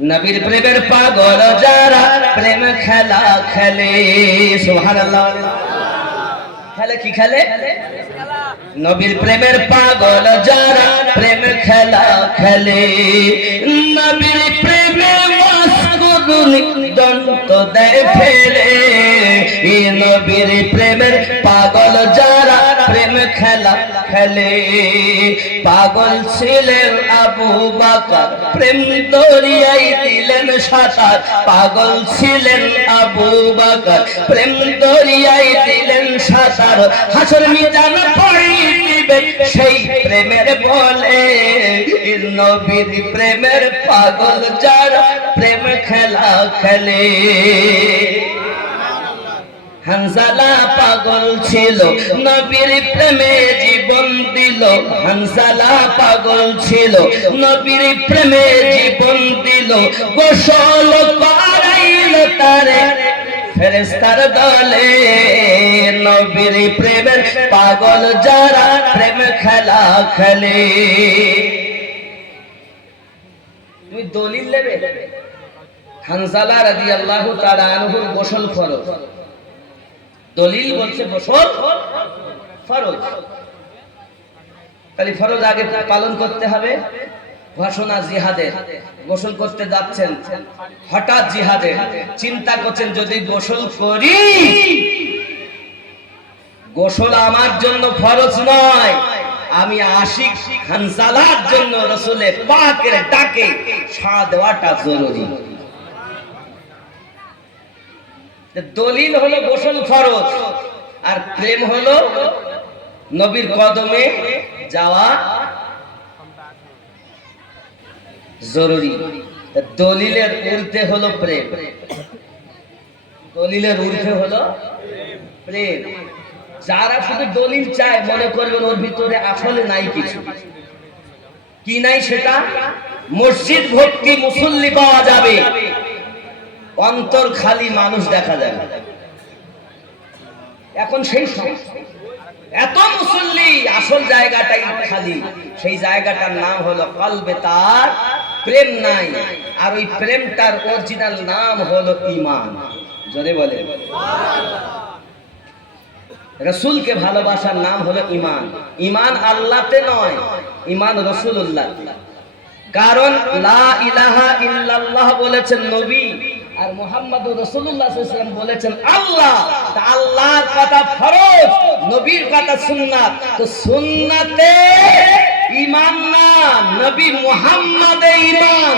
নবীর প্রেমের পাগল যারা প্রেম খেলা খেলে, সুবহানাল্লাহ। খেলে কি খেলে? নবীর প্রেমের পাগল যারা প্রেম খেলা খেলে, নবীর প্রেমে মাসগুদুনি দন্ত দেয় ফেলে। নবীর প্রেমের পাগল যারা প্রেম খেলা খেলে, পাগল ছিলেন আবু বকর প্রেম দরিয়ায় দিলেন সাঁতার। পাগল ছিলেন আবু বকর প্রেম দরিয়ায় দিলেন সাঁতার। হাসর মিজান পড়িবে সেই প্রেমের বলে, নবীর প্রেমের পাগল যারা প্রেম খেলা খেলে। হানজালা পাগল ছিল নবীর প্রেমে জীবন দিল। হানজালা পাগল ছিল নবীর প্রেমে জীবন দিল। গোসল করাইল তারে ফেরেশতার দলে, নবীর প্রেমের পাগল যারা প্রেম খেলা খেলে। তুমি দলিল নেবে হানজালা রাদিয়াল্লাহু তাআলা আনহুর গোসল ফরজ। দলিল বলছে গোসল ফরজ, তাহলে ফরজ আগে পালন করতে হবে। ঘোষণা জিহাদের, গোসল করতে যাচ্ছেন, হঠাৎ জিহাদে চিন্তা করছেন যদি গোসল করি, গোসল আমার জন্য ফরজ নয়, আমি আশিক হানজালার জন্য রাসূলের পাকের ডাকে সাড়া দেওয়াটা জরুরি। দলিল হলো গোসল ফরজ, আর প্রেম হলো নবীর কদমে যাওয়া জরুরি। দলিলের ঊর্ধ্বে হলো প্রেম, দলিলের ঊর্ধ্বে হলো প্রেম। যারা শুধু দলিল চায় মনে করবেন ওর ভিতরে আসলে নাই কিছু। কি নাই সেটা? মসজিদ ভর্তি মুসল্লি পাওয়া যাবে, অন্তর খালি মানুষ দেখা যায়। এখন সেই এত মুসল্লি, আসল জায়গাটাই খালি। সেই জায়গাটার নাম হলো কলবে, তার প্রেম নাই। আর ওই প্রেমটার অরিজিনাল নাম হলো ঈমান। জোরে বলে রাসূলকে ভালোবাসার নাম হলো ঈমান। ঈমান আল্লাহতে নয়, ঈমান রাসূলুল্লাহ। কারণ লা ইলাহা ইল্লাল্লাহ বলেছেন নবী, আর মুহাম্মদুর রাসূলুল্লাহ সাল্লাল্লাহু আলাইহি ওয়াসাল্লাম বলেছেন আল্লাহ। তা আল্লাহর কথা ফরজ, নবীর কথা সুন্নাত। তো সুন্নাতে ঈমান না, নবী মুহাম্মদে ঈমান।